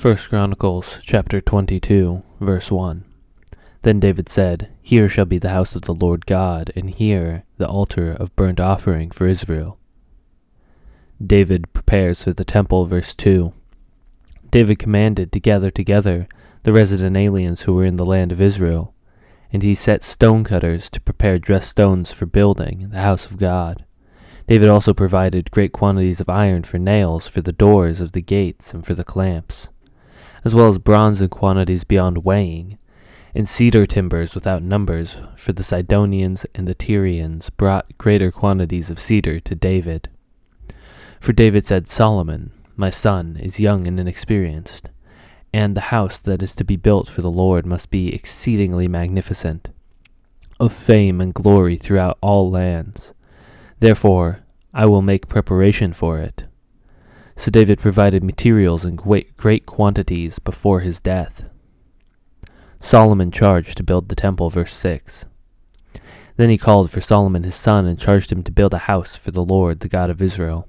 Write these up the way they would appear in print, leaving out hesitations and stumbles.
1 Chronicles chapter 22, verse 1. Then David said, Here shall be the house of the Lord God, and here the altar of burnt offering for Israel. David prepares for the temple, verse 2. David commanded to gather together the resident aliens who were in the land of Israel, and he set stonecutters to prepare dressed stones for building the house of God. David also provided great quantities of iron for nails, for the doors of the gates, and for the clamps, as well as bronze in quantities beyond weighing, and cedar timbers without numbers, for the Sidonians and the Tyrians brought greater quantities of cedar to David. For David said, Solomon, my son, is young and inexperienced, and the house that is to be built for the Lord must be exceedingly magnificent, of fame and glory throughout all lands. Therefore, I will make preparation for it. So David provided materials in great quantities before his death. Solomon charged to build the temple, verse 6. Then he called for Solomon his son and charged him to build a house for the Lord, the God of Israel.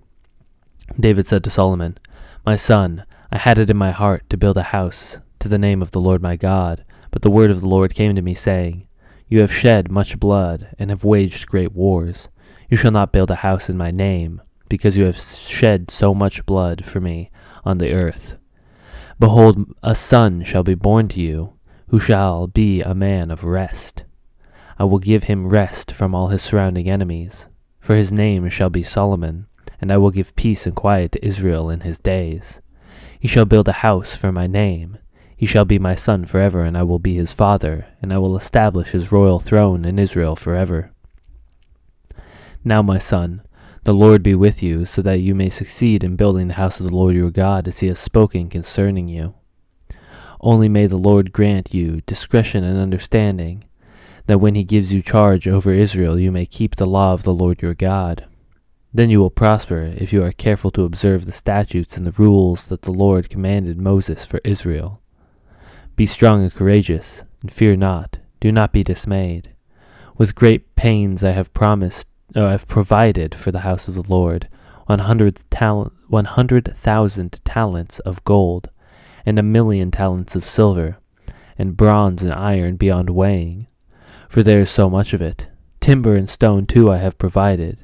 David said to Solomon, My son, I had it in my heart to build a house to the name of the Lord my God, but the word of the Lord came to me, saying, You have shed much blood and have waged great wars. You shall not build a house in my name, because you have shed so much blood for me on the earth. Behold, a son shall be born to you, who shall be a man of rest. I will give him rest from all his surrounding enemies, for his name shall be Solomon, and I will give peace and quiet to Israel in his days. He shall build a house for my name. He shall be my son forever, and I will be his father, and I will establish his royal throne in Israel forever. Now, my son, the Lord be with you, so that you may succeed in building the house of the Lord your God, as he has spoken concerning you. Only may the Lord grant you discretion and understanding, that when he gives you charge over Israel you may keep the law of the Lord your God. Then you will prosper if you are careful to observe the statutes and the rules that the Lord commanded Moses for Israel. Be strong and courageous, and fear not, do not be dismayed. With great pains I have provided for the house of the Lord 100,000 talents of gold, and 1,000,000 talents of silver, and bronze and iron beyond weighing, for there is so much of it. Timber and stone too I have provided.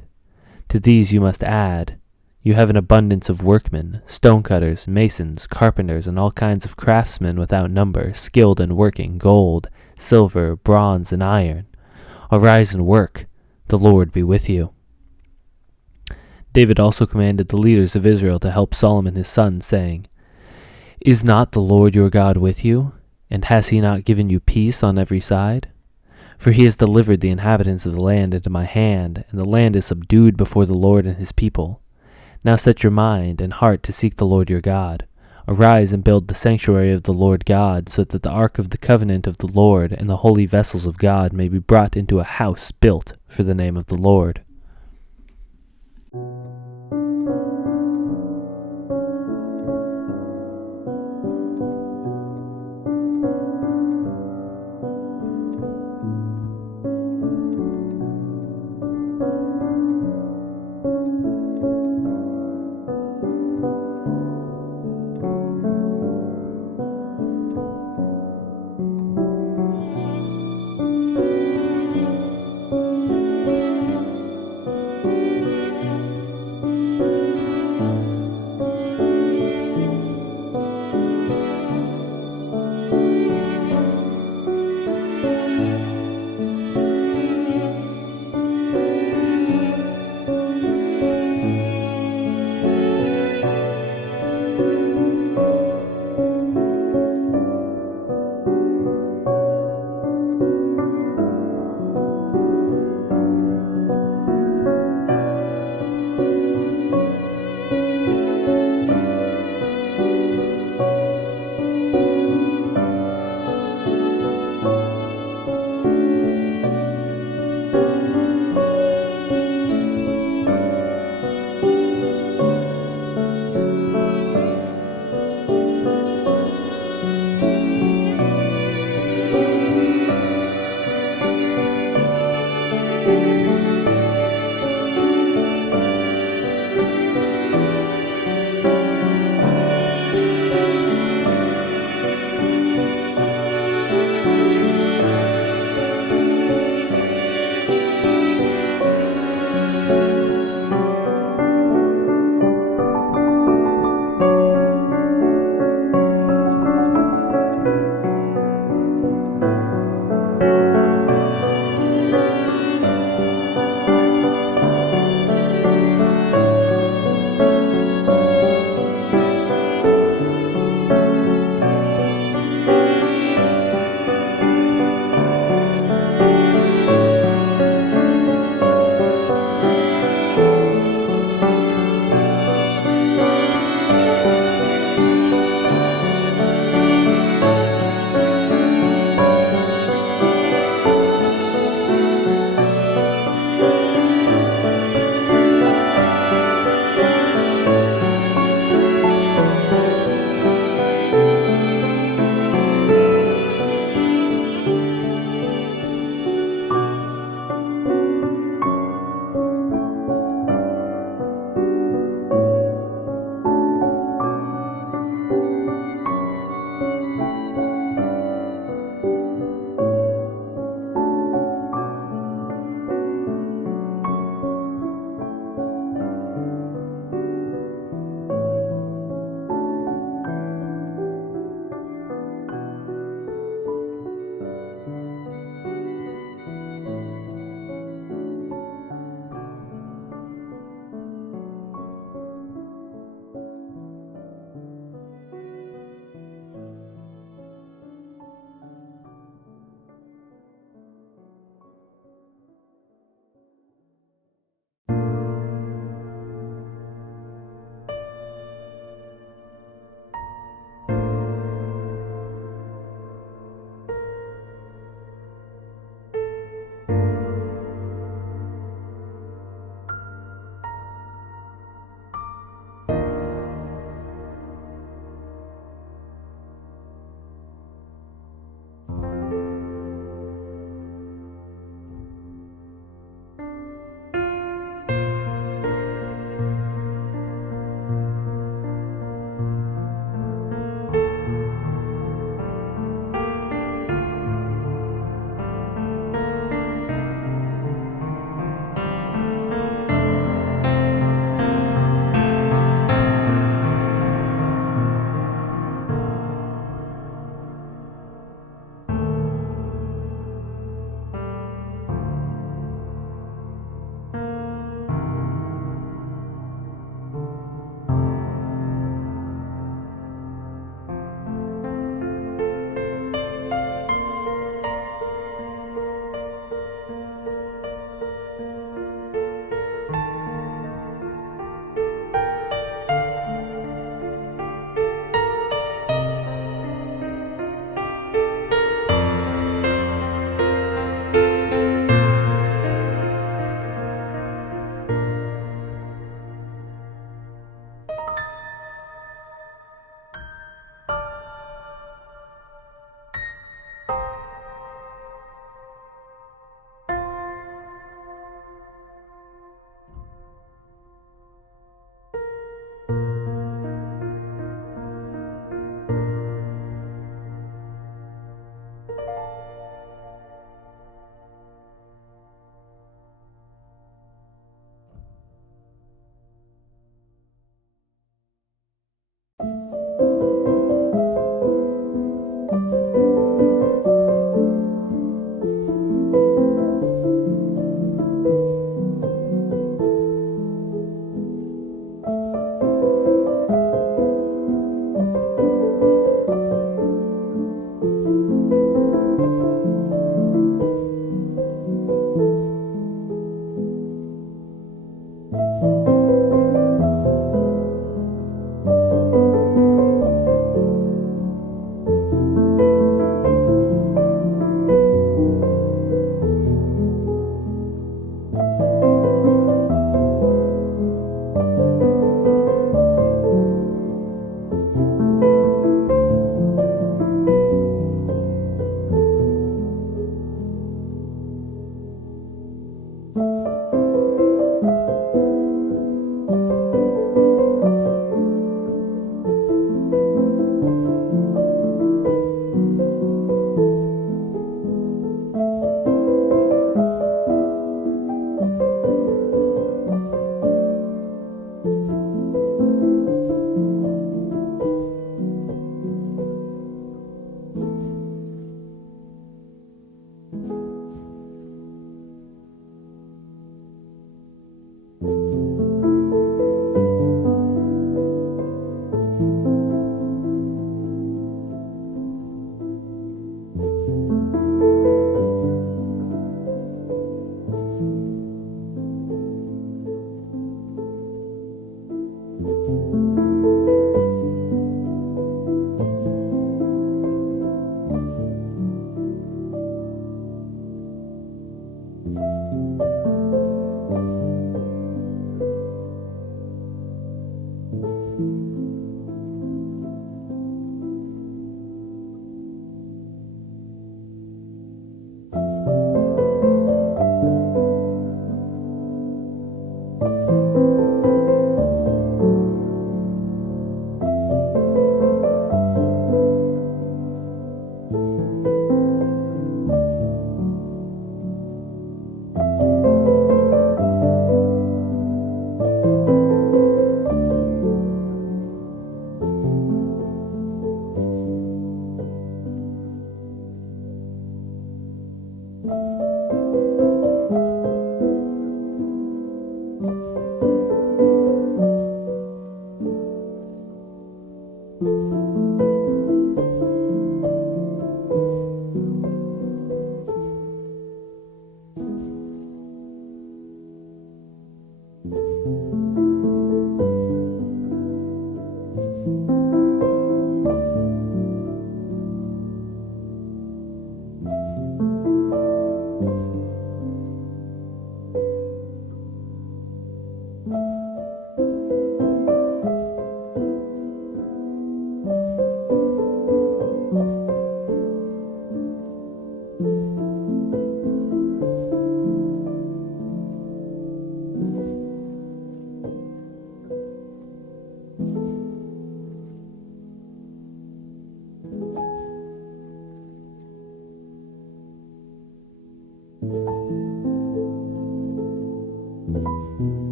To these you must add, you have an abundance of workmen, stonecutters, masons, carpenters, and all kinds of craftsmen without number, skilled in working gold, silver, bronze, and iron. Arise and work. The Lord be with you. David also commanded the leaders of Israel to help Solomon his son, saying, Is not the Lord your God with you? And has he not given you peace on every side? For he has delivered the inhabitants of the land into my hand, and the land is subdued before the Lord and his people. Now set your mind and heart to seek the Lord your God. Arise and build the sanctuary of the Lord God, so that the ark of the covenant of the Lord and the holy vessels of God may be brought into a house built for the name of the Lord.